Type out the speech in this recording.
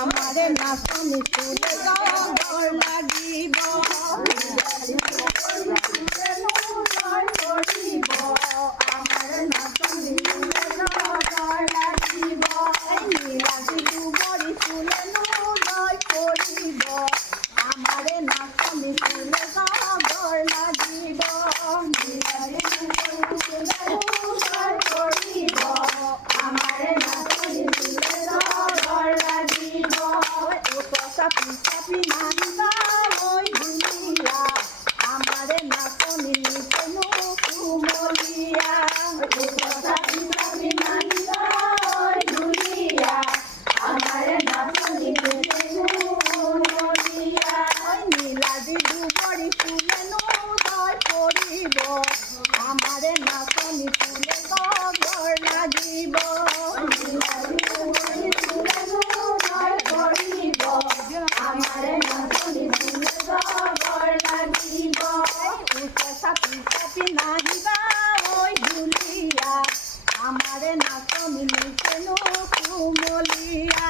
আমারে নাচনি তুলে জয় লাগিব আমারে নাচনি তুলে জয় লাগিব নীলাদিলু বড়ি তুলে জয় করিব আমারে নাচনি তুলে জয় লাগিব নীলাদিলু তুলে জয় করিব আমারে নাচনি তুলে জয় লাগিব চাপি চাপি নাচিবা ওই দুনিয়া আমারে নাচনি নিতেনু কুমলিয়া চাপি চাপি নাচিবা ওই দুনিয়া আমারে নাচনি নিতেনু কুমলিয়া নীলাদিলু বড়ি তুলেনু জয় করিব আমারে নাচনি তুলে জয় লাগিব নীলাদিলু বড়ি তুলেনু জয় করিব আমারে নাচনি তুলে জয় লাগিব চাপি চাপি নাচিবা ওই দুলিয়া আমারে নাচনি নিতেনু কুমলিয়া